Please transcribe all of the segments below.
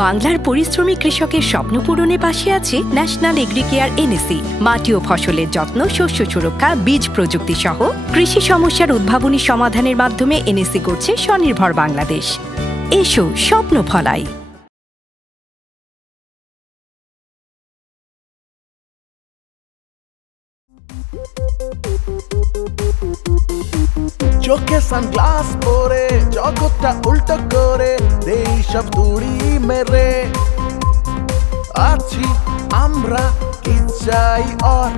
বাংলার পরিশ্রমী কৃষকের স্বপ্ন পূরণে পাশে আছে ন্যাশনাল এগ্রিকেয়ার এনএসি। মাটি ও ফসলের যত্ন, শস্য সুরক্ষা, বীজ প্রযুক্তি সহ কৃষি সমস্যার উদ্ভাবনী সমাধানের মাধ্যমে এনএসি করছে স্বনির্ভর বাংলাদেশ। এসো স্বপ্ন ফলাই। চোখে সানগ্লাস পরে জগৎটা উল্টো করে দেই সব তুড়ি মেরে আছি আমরা কি চাই আর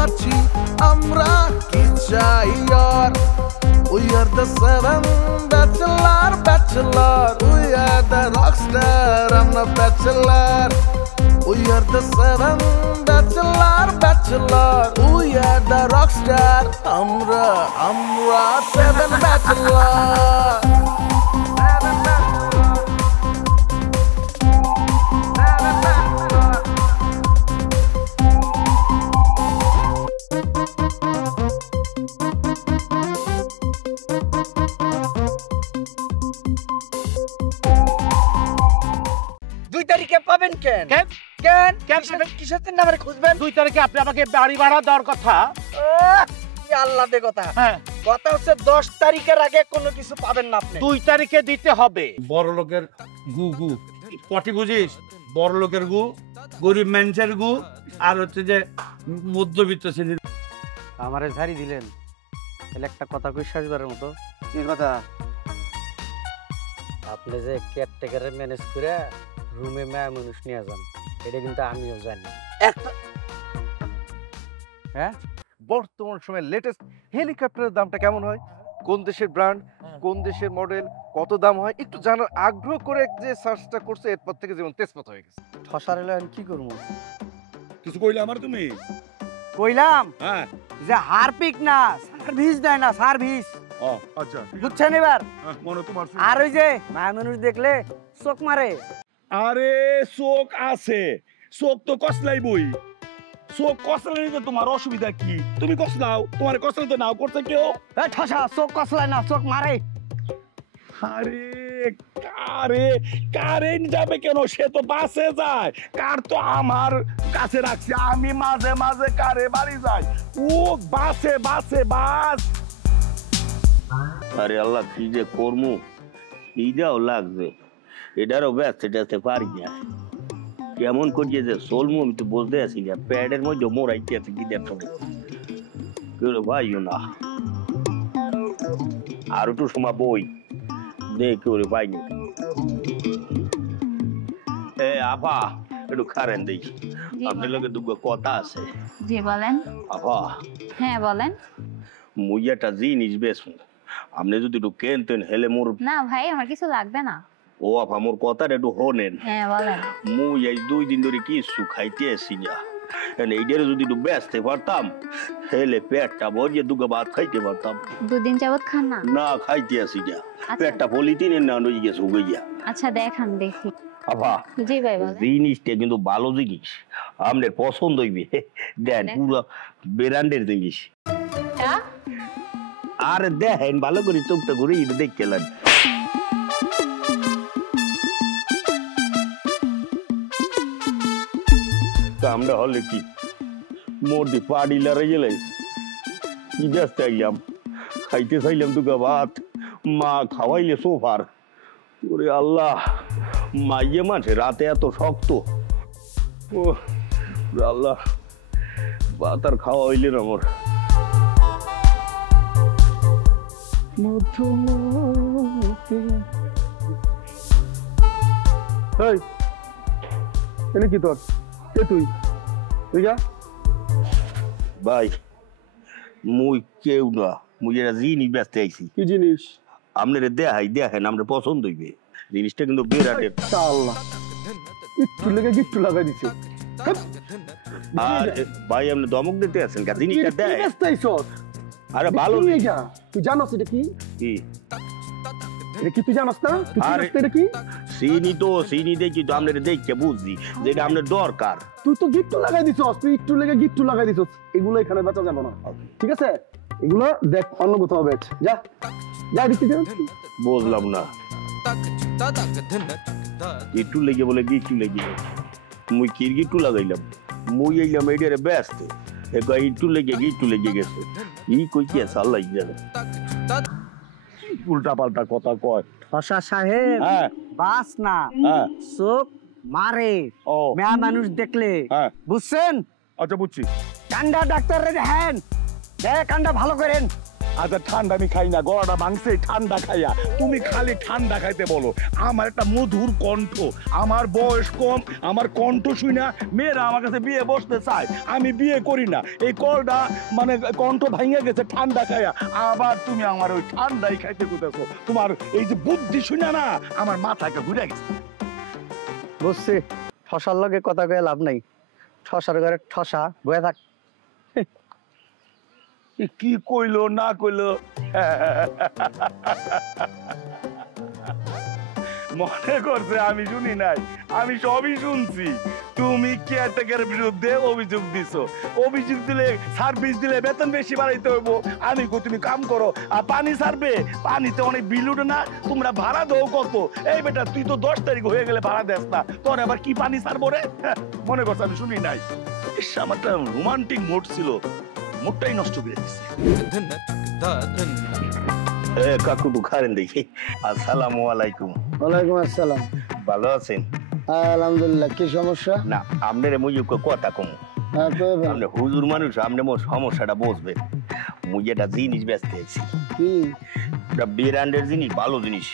আছি আমরা কি চাই আর We are the seven bachelor We are the rockstar, I'm the bachelor We are the seven bachelor We are the rockstar, আমরা seven bachelor পাবেন কেন কেন কেন কিসের নামে খুঁজবেন 2 তারিখে আপনি আমাকে বাড়ি ভাড়া দেওয়ার কথা আল্লাহ দে কথা কথা হচ্ছে 10 তারিখের আগে কোনো কিছু পাবেন না আপনি 2 তারিখে দিতে হবে বড় লোকের গু গু পটি বুঝিস বড় লোকের গু গরিব মানুষের গু আর হচ্ছে যে মধ্যবিত্ত শ্রেণীর আমারে ঝাড়ি দিলেন এর একটা কথা কই শেষবারের মতো কি কথা আপনি যে কেয়ারটেকারে ম্যানেজ করে রুমে মেয়ে মানুষ নিয়ে যান এটা কিন্তু আমিও জানি হ্যাঁ বর্তমান সময়ে লেটেস্ট হেলিকপ্টারের দামটা কেমন হয় কোন দেশের ব্র্যান্ড কোন দেশের মডেল কত দাম হয় একটু জানার আগ্রহ করে যে সার্চটা করছে এরপর থেকে যেমন তেজপাত হয়ে গেছে ঠসার এলে কি করব কিছু কইলে আমার তুমি কইলাম হ্যাঁ যে হারপিক না সার্ভিস দেয় না সার্ভিস ও আচ্ছা বুঝছেন এবার মনে তোমার আর ওই যে মায়া মানুষ দেখলে চোখ মারে আরে চোখ আছে চোখ তো কসলাই বই চোখ কসলাই নিতে তোমার অসুবিধা কি তুমি কসলাও তোমার কসলাতে নাও করতে কেউ ঠসা চোখ কসলাই না চোখ মারে আরে কারে কারেন্ট যাবে কেন সে তো বাসে যায় কার তো আমার কাছে রাখছি আমি মাঝে মাঝে কারে বাড়ি যাই ও বাসে বাসে বাস আরে আল্লাহ কি যে করমু এইটাও লাগবে এটারও ব্যস্ত যেতে পারি না কেমন করিয়ে যে চলমু আমি তো বলতে আসি না প্যাডের মধ্যে মোড়াইতে আছে কি দেখো কেউ ভাইও না আর একটু সময় বই দেখে ওরে পাইনি এ আপা একটু খারেন দেখি আপনার লোকে দুটো কথা আছে জি বলেন আপা হ্যাঁ বলেন মুই একটা জিনিস বেশি আপনি যদি একটু কেনতেন হেলে মোর না ভাই আমার কিছু লাগবে না ও আপা মোর কথাটা একটু হনেন হ্যাঁ বলেন মুই এই 2 দিন ধরে কিছু খাইতে আসি না এইটারে যদি একটু বেচতে পারতাম হেলে পেটটা ভরিয়ে দুটো ভাত খাইতে পারতাম 2 দিন যাবত খান না না খাইতে আসি না পেটটা পলিথিনের না নই গেছে গইয়া আচ্ছা দেখান দেখি আপা জি ভাই বলেন জিনিসটা কিন্তু ভালো জিনিস আপনার পছন্দ হইবে দেন পুরো ব্র্যান্ডের জিনিস আর দেখেন ভালো করে চোখটা ঘুরে দেখছিলেন আমরা হলে কি মোটি পাড়ি লড়াই গেলে কি ব্যস্ত আইলাম খাইতে চাইলাম দুগা ভাত মা খাওয়াইলে সোফার ওরে আল্লাহ মাইয়ে মাঝে রাতে এত শক্ত ও আল্লাহ ভাত আর খাওয়া হইলে না মোর কি তোর কে তুই যা ভাই মুই কেউ না মুই একটা জিনিস ব্যস্ত আইছি কি জিনিস আপনার দেখেন আমরা পছন্দ হইবে জিনিসটা কিন্তু বিরাটের আল্লাহ একটু লেগে গিফট লাগাই দিছে আর ভাই আপনি দমক দিতে আছেন কা জিনিসটা দেয় আরে ভালো তুই জানোস এটা কি কি এটা কি তুই জানোস না আরে এটা কি চিনি দেখি তো আপনার দেখে বুঝছি যেটা আপনার দরকার তুই তো গিফট লাগাই দিছস তুই একটু লেগে গিফট লাগাই দিছস এগুলো এখানে বেচা যাবে না ঠিক আছে এগুলো দেখ অন্য কোথাও বেচ যা যা দিতে যা বুঝলাম না একটু লেগে বলে গিট্টু লেগে মুই কিরগিট্টু লাগাইলাম মুই এইলাম এইটারে ব্যস্ত একটু লেগে গেছে ই কই কি আছে আল্লাহ জানে উল্টা পাল্টা কথা কয় ফসা সাহেব হ্যাঁ বাস না হ্যাঁ চোখ মারে ও মেয়া মানুষ দেখলে হ্যাঁ বুঝছেন আচ্ছা বুঝছি কান্ডা ডাক্তার রে দেখেন কান্ডা ভালো করেন আচ্ছা ঠান্ডা আমি খাই না গলাটা ভাঙছে ঠান্ডা খাইয়া তুমি খালি ঠান্ডা খাইতে বলো আমার একটা মধুর কণ্ঠ আমার বয়স কম আমার কণ্ঠ শুই না মেয়েরা আমার কাছে বিয়ে বসতে চায় আমি বিয়ে করি না এই কলটা মানে কণ্ঠ ভাঙে গেছে ঠান্ডা খাইয়া আবার তুমি আমার ওই ঠান্ডাই খাইতে কোথাছো তোমার এই যে বুদ্ধি শুনে না আমার মাথাকে ঘুরে গেছে বুঝছি ঠসার লগে কথা কয়ে লাভ নাই ঠসার ঘরে ঠসা বয়ে থাক কি কইলো না কইলো মনে করছে আমি শুনি নাই আমি সবই শুনছি তুমি কেয়ারটেকারের বিরুদ্ধে অভিযোগ দিছো অভিযোগ দিলে সার্ভিস দিলে বেতন বেশি বাড়াইতে হইব আমি কই তুমি কাম করো আর পানি সারবে পানিতে অনেক বিল উঠে না তোমরা ভাড়া দাও কত এই বেটা তুই তো 10 তারিখ হয়ে গেলে ভাড়া দেস না তোর আবার কি পানি সারবো রে মনে করছে আমি শুনি নাই আমার একটা রোমান্টিক মোড ছিল মুখটাই নষ্ট করে দিচ্ছে কাকু তো খারেন দেখি আসসালামু আলাইকুম ওয়ালাইকুম আসসালাম ভালো আছেন আলহামদুলিল্লাহ কি সমস্যা না আপনার মুই কথা কম আপনি হুজুর মানুষ আপনি মোর সমস্যাটা বুঝবেন মুই একটা জিনিস ব্যস্ত আছি কি ব্র্যান্ডের জিনিস ভালো জিনিস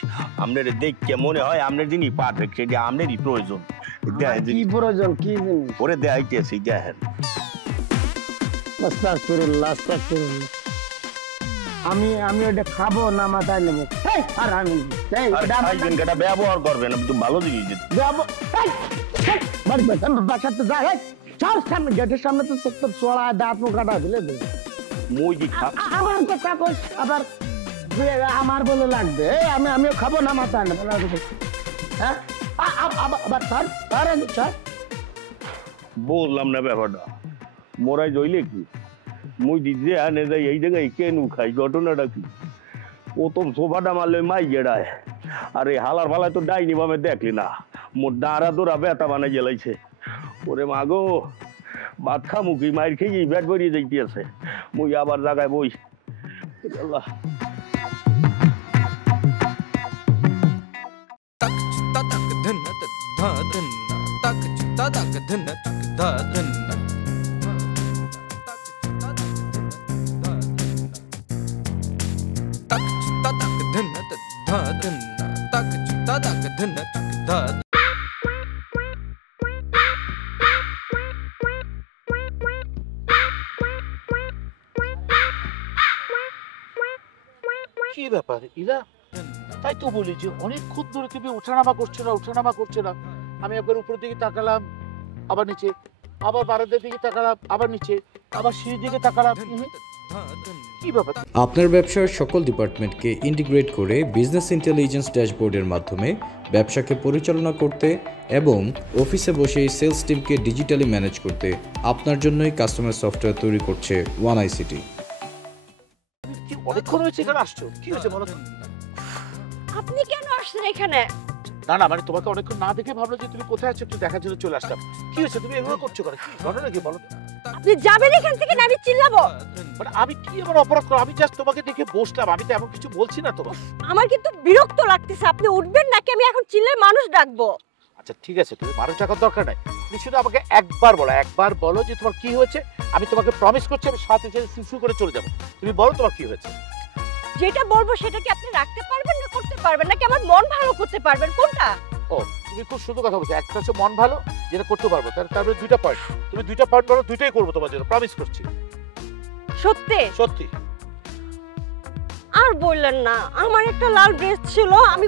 আপনার দেখতে মনে হয় আপনার জিনিস পারফেক্ট সেটা আপনারই প্রয়োজন কি প্রয়োজন কি জিনিস ওরে দেখাইতেছি দেখেন আমি ওটা খাবো না মাথায় নেবো আর আমি ব্যবহার করবেন ভালো জিনিস বাসাতে যা সামনে গেটের সামনে তো সত্তর চড়া দাঁত মুখ কাটা ফেলে দেবে মুই আমার কথা আবার আমার বলে লাগবে আমিও খাবো না মাথায় নেবো হ্যাঁ আবার স্যার বললাম না ব্যাপারটা মোরাই জইলে কি মুই দিদি আনে যাই এই জায়গায় কেন খাই ঘটনাটা কি প্রথম সোফাটা মারলে মাই গেড়ায় আর এই হালার ফালায় তো ডাইনি বামে দেখলি না মোর দাঁড়া দৌড়া ব্যথা বানাই গেলাইছে ওরে মাগো ভাত খামুকি মায়ের খেয়ে ব্যাট বেরিয়ে যাইতে আছে মুই আবার জায়গায় বই আল্লাহ কি ব্যাপার ইলা তাই তো বলি যে অনেকক্ষণ ধরে তুমি ওঠানামা করছো না আমি একবার উপরের দিকে তাকালাম আবার নিচে আবার বারান্দার দিকে তাকালাম আবার নিচে আবার সিঁড়ির দিকে তাকালাম কি ব্যাপার আপনার ব্যবসার সকল ডিপার্টমেন্টকে ইন্টিগ্রেট করে বিজনেস ইন্টেলিজেন্স ড্যাশবোর্ডের মাধ্যমে ব্যবসাকে পরিচালনা করতে এবং অফিসে বসে সেলস টিমকে ডিজিটালি ম্যানেজ করতে আপনার জন্যই কাস্টমার সফটওয়্যার তৈরি করছে ওয়ান আইসিটি। অনেকক্ষণ হয়েছে এখানে আসছো কি হয়েছে বলো আপনি কেন আসছেন এখানে? না না মানে তোমাকে অনেকক্ষণ না দেখে ভাবলো যে তুমি কোথায় আছো একটু দেখার জন্য চলে আসলাম কি হয়েছে তুমি এভাবে করছো কেন কি ঘটনা কি বলো আপনি যাবেন এখান থেকে না আমি চিল্লাবো মানে আমি কি এমন অপরাধ করব আমি জাস্ট তোমাকে দেখে বসলাম আমি তো এমন কিছু বলছি না তোমার আমার কিন্তু বিরক্ত লাগতেছে আপনি উঠবেন নাকি আমি এখন চিল্লায় মানুষ ডাকবো আচ্ছা ঠিক আছে তুমি মানুষ ডাকার দরকার নাই তুমি শুধু আমাকে একবার বলো যে তোমার কি হয়েছে আমি তোমাকে প্রমিস করছি আমি সাথে সাথে শিশু করে চলে যাব তুমি বলো তোমার কি হয়েছে যেটা বলবো সেটা কি আপনি রাখতে পারবেন না করতে পারবেন নাকি আমার মন ভালো করতে পারবেন কোনটা ও তুমি খুব সুন্দর কথা বলছো একটা হচ্ছে মন ভালো যেটা করতে পারবো তারপরে দুইটা পয়েন্ট তুমি দুইটা পয়েন্ট বলো দুইটাই করবো তোমার জন্য প্রমিস করছি সত্যি সত্যি আর বললেন না আমার একটা লাল ড্রেস ছিল আমি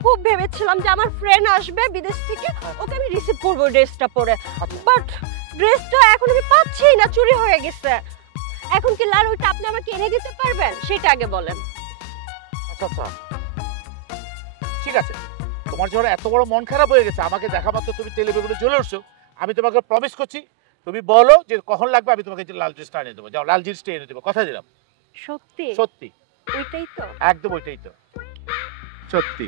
খুব ভেবেছিলাম যে আমার ফ্রেন্ড আসবে বিদেশ থেকে ওকে আমি রিসিভ করব ড্রেসটা পরে বাট ড্রেসটা এখন আমি পাচ্ছি না চুরি হয়ে গেছে এখন কি লাল ওইটা আপনি আমাকে এনে দিতে পারবেন সেটা আগে বলেন আচ্ছা আচ্ছা ঠিক আছে তোমার যখন এত বড় মন খারাপ হয়ে গেছে আমাকে দেখা মাত্র তুমি তেলে বেগুনে জ্বলে উঠছো আমি তোমাকে প্রমিস করছি তুমি বলো যে কখন লাগবে আমি তোমাকে লাল ড্রেসটা এনে দেবো যাও লাল জিন্সটা এনে দেবো কথা দিলাম সত্যি সত্যি ওইটাই তো একদম ওইটাই তো সত্যি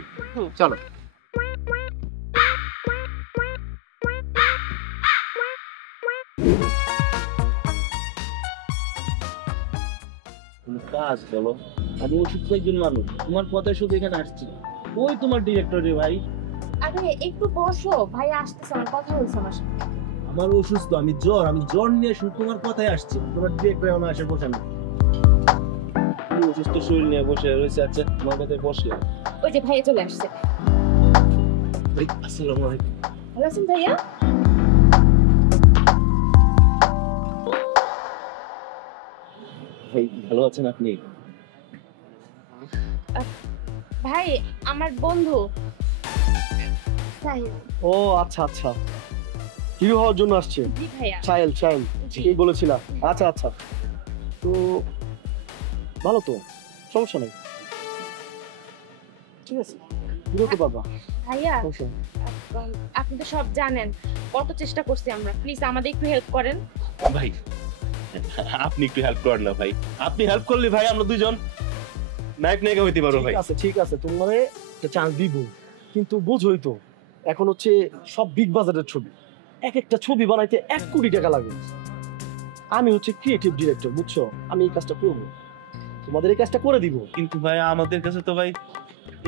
চলো। কাজ বলো, আমি অসুস্থ একজন মানুষ, তোমার কথায় শুধু এখানে আসছি। ওই তোমার ডিরেক্টর রে ভাই। আরে একটু বসো, ভাই আসতেছে, আমার কথা হয়েছে আমার সাথে। আমার অসুস্থ, আমি জ্বর নিয়ে শুধু তোমার কথায় আসছি। তোমার ডিরেক্টর আমার আসে বসে না, অসুস্থ শরীর নিয়ে বসে রয়েছে। আচ্ছা তোমার কথায় বসে। ওই যে ভাইয়া চলে আসছে। আসসালামু আলাইকুম। ভালো আছেন ভাইয়া? ভাই ভালো আছেন আপনি? ভাই আমার বন্ধু সাহিল। ও আচ্ছা আচ্ছা, কি হওয়ার জন্য আসছে? জি ভাইয়া। সাহিল কি বলেছিলাম? আচ্ছা আচ্ছা, তো ভালো তো, সমস্যা নেই, ঠিক আছে, বিরতি পাবা। ভাইয়া আপনি তো সব জানেন, কত চেষ্টা করছি আমরা, প্লিজ আমাদের একটু হেল্প করেন। ভাই আপনি একটু হেল্প করেন না ভাই, আপনি হেল্প করলে ভাই আমরা দুজন নায়ক নায়িকা হইতে পারবো ভাই। ঠিক আছে, তোমার একটা চান্স দিব, কিন্তু বুঝোই তো এখন হচ্ছে সব বিগ বাজারের ছবি, এক একটা ছবি বানাইতে 1 কোটি টাকা লাগে। আমি হচ্ছে ক্রিয়েটিভ ডিরেক্টর, বুঝছো, আমি এই কাজটা করবো, তোমাদের এই কাজটা করে দিব। কিন্তু ভাই আমাদের কাছে তো ভাই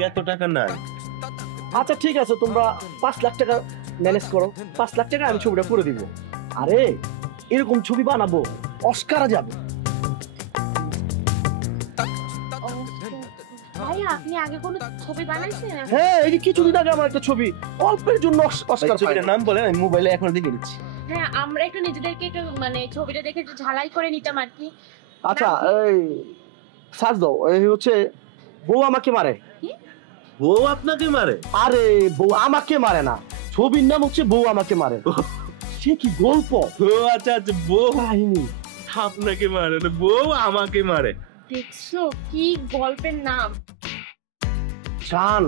এত টাকা নাই। আচ্ছা ঠিক আছে, তোমরা 5 লাখ টাকা ম্যানেজ করো, 5 লাখ টাকা আমি ছবিটা করে দিব। আরে এরকম ছবি বানাবো অস্কারে যাবে। ভাইয়া আপনি আগে কোনো ছবি বানাইছেন? হ্যাঁ, এই যে কিছুদিন আগে আমার একটা ছবি অল্পের জন্য অস্কার পায়। ছবিটার নাম বলেন, আমি মোবাইলে এখন দেখে নিচ্ছি। হ্যাঁ আমরা একটু নিজেদেরকে একটু মানে ছবিটা দেখে একটু ঝালাই করে নিতাম আর কি। আচ্ছা এই সার্চ দাও, এই হচ্ছে বউ আমাকে মারে। বউ আপনাকে মারে? আরে বউ আমাকে মারে না, ছবির নাম হচ্ছে বউ আমাকে মারে। সে কি গল্প? ও আচ্ছা আচ্ছা, বউ কাহিনী আপনাকে মারে না, বউ আমাকে মারে। দেখছো কি গল্পের নাম? গান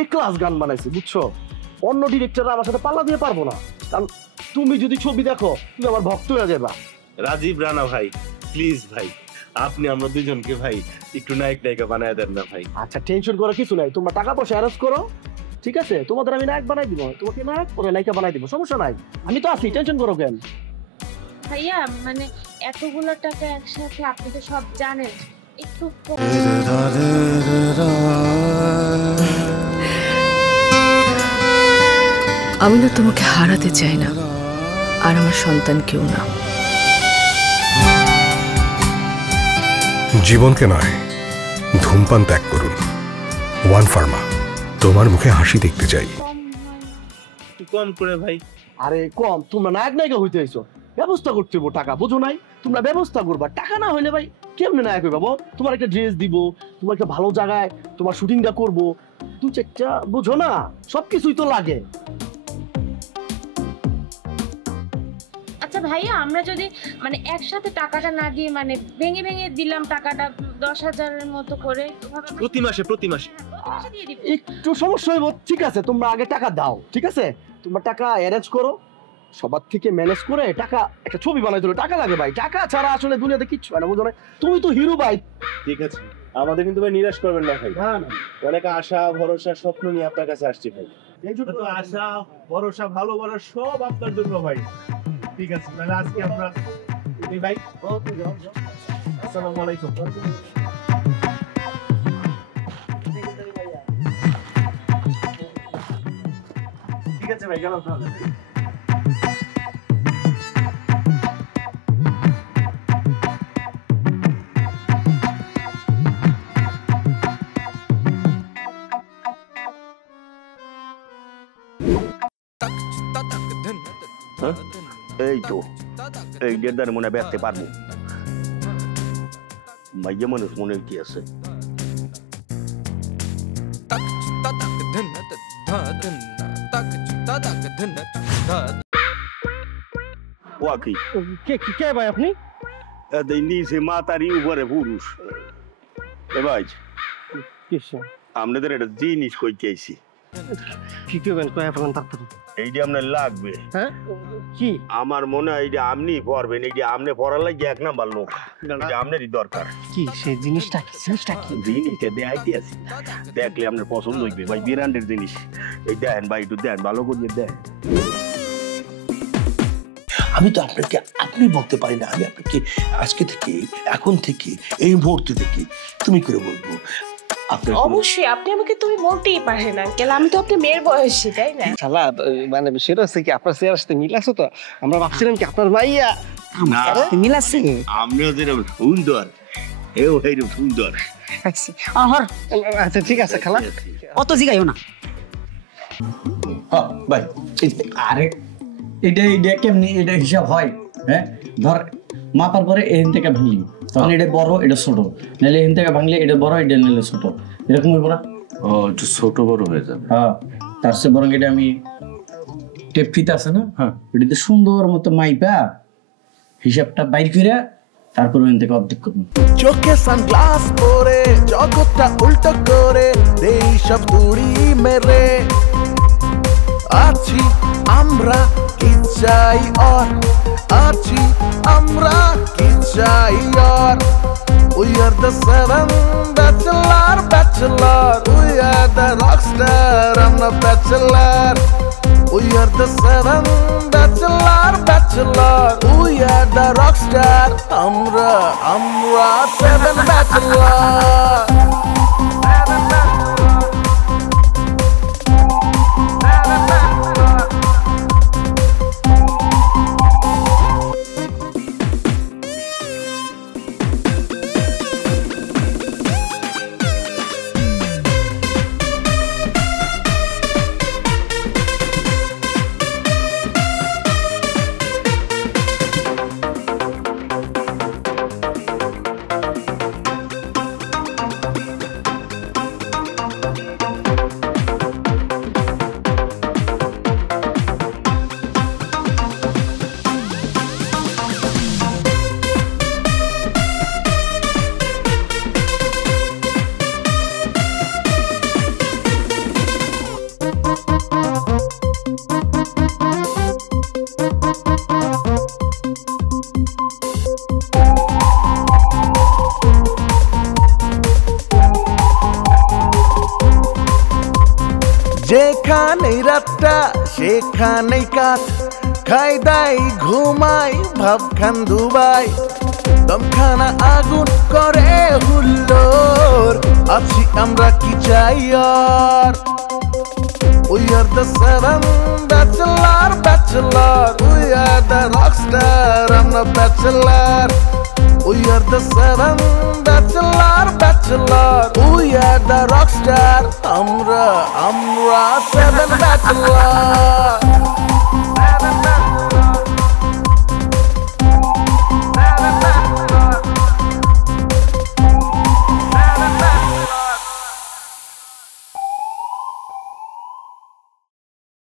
এ ক্লাস গান বানাইছে, বুঝছো, অন্য ডিরেক্টররা আমার সাথে পাল্লা দিয়ে পারবো না, কারণ তুমি যদি ছবি দেখো তুমি আমার ভক্ত হয়ে যাবা। রাজীব রানা ভাই, প্লিজ ভাই আপনি আমরা দুজনকে ভাই একটু নায়ক নায়িকা বানায় দেন না ভাই। আচ্ছা টেনশন করার কিছু নাই, তোমরা টাকা পয়সা অ্যারেঞ্জ করো, ঠিক আছে, তোমাদের আমি নায়ক বানাই দিব, তোমাকে নায়ক করে নায়িকা বানাই দিব, সমস্যা নাই, আমি তো আছি, টেনশন করো কেন? ভাইয়া মানে এতগুলো টাকা একসাথে আপনি তো সব জানেন, একটু আমি না তোমাকে হারাতে চাই না, আর আমার সন্তান কেউ না। জীবনকে নয়, ধূমপান ত্যাগ করুন। ওয়ান ফার্মা, তোমার মুখে হাসি দেখতে চাই। একটু কম করে ভাই। আরে কম, তোমরা নায়ক নায়িকা হইতে আইছো, ব্যবস্থা করতে হইব, টাকা বুঝো নাই, তোমরা ব্যবস্থা করবা, টাকা না হইলে ভাই কেমনে নায়ক হইবা? তোমার একটা ড্রেস দিব, তোমার একটা ভালো জায়গায় তোমার শুটিংটা করবো, তুই একটা বুঝো না, সবকিছুই তো লাগে। আচ্ছা ভাইয়া আমরা যদি মানে একসাথে টাকাটা না দিয়ে মানে ভেঙে ভেঙে দিলাম টাকাটা 10,000-এর মতো করে প্রতি মাসে দিয়ে দিব। একটু সমস্যা হইব, ঠিক আছে, তোমরা আগে টাকা দাও, ঠিক আছে, তোমরা টাকা অ্যারেঞ্জ করো, সবার থেকে ম্যানেজ করে টাকা একটা ছবি বানাই দিলো, টাকা লাগে ভাই, টাকা ছাড়া আসলে দুনিয়াতে কিচ্ছু হয় না, বুঝো না, তুমি তো হিরো ভাই। ঠিক আছে, আমাদের কিন্তু ভাই নিরাশ করবেন না ভাই, অনেক আশা ভরসা স্বপ্ন নিয়ে আপনার কাছে আসছি ভাই। এই জন্য তো আশা ভরসা ভালোবাসা সব আপনার জন্য ভাই। ঠিক আছে, তাহলে আজকে আমরা ভাই আসসালামু আলাইকুম। ঠিক আছে ভাই, গেলাম তাহলে। এই তো এই গেদার মনে বেরতে পারবো, মাইয়া মানুষ মনে কি আছে? কে ভাই আপনি? নিচে মাতারি উপরে পুরুষ। এ ভাই আপনাদের একটা জিনিস কইতে আইছি। কি করবেন কয়ে ফেলেন তাড়াতাড়ি। এইটা আপনার লাগবে। হ্যাঁ কি আমার মনে হয় এইটা আপনি পড়বেন, এইটা আপনি পড়ার লাগে 1 নাম্বার লোক, এটা আপনারই দরকার। কি সেই জিনিসটা কি জিনিসটা দেখাইতে আছি, দেখলে আপনার পছন্দ হইবে ভাই, ব্র্যান্ডের জিনিস। এই দেখেন ভাই, একটু দেন, ভালো করে দেন। আমি তো আপনাকে আপনি বলতে পারি না, আমি আপনাকে আজকে থেকে, এখন থেকে, এই মুহূর্তে থেকে তুমি করে বলবো। অবশ্যই আপনি আমাকে তুমি বলতেই পারেন আঙ্কেল, আমি তো আপনার মেয়ের বয়সী, তাই না? শালা মানে সেটা হচ্ছে কি আপনার চেহারার সাথে মিল আছে তো, আমরা ভাবছিলাম কি আপনার মাইয়া আমার সাথে মিল আছে। আপনিও যেরকম সুন্দর, এও এইরকম সুন্দর। আচ্ছা ঠিক আছে খালা, অত জিগাইও না। ভাই আরে এটা কেমনি এটা হিসাব হয়? হ্যাঁ ধর মাপার পরে এখান থেকে ভাঙলি, তখন এটা বড় এটা ছোট, নাহলে এখান থেকে ভাঙলে এটা বড় এটা নিলে ছোট, এরকম হইব না? ও একটু ছোট বড় হয়ে যাবে। হ্যাঁ তার চেয়ে বরং এটা আমি টেপ ফিতা আছে না, হ্যাঁ এটাতে সুন্দর মতো মাইপা হিসাবটা বাইর করে তারপর ওখান থেকে অর্ধেক করবো। চোখে সানগ্লাস পরে জগৎটা উল্টো করে দেই সব তুড়ি মেরে আছি আমরা, কি চাই আর আছি আমরা, কি চাই আর We are the 7 bachelor, we are the rockstar, I'm the bachelor. We are the 7 bachelor, we are the rockstar, আমরা 7 bachelor. যেখানেই রাতটা সেখানেই কাঠ, খাই দাই ঘুমাই ভাবখান দুবাই, দমখানা আগুন করে হুল্লোর, আছি আমরা কি চাই আর We are the 7 bachelor, we are the rockstar, I'm the bachelor. We are the 7 bachelor, we are the rockstar, আমরা 7 bachelor.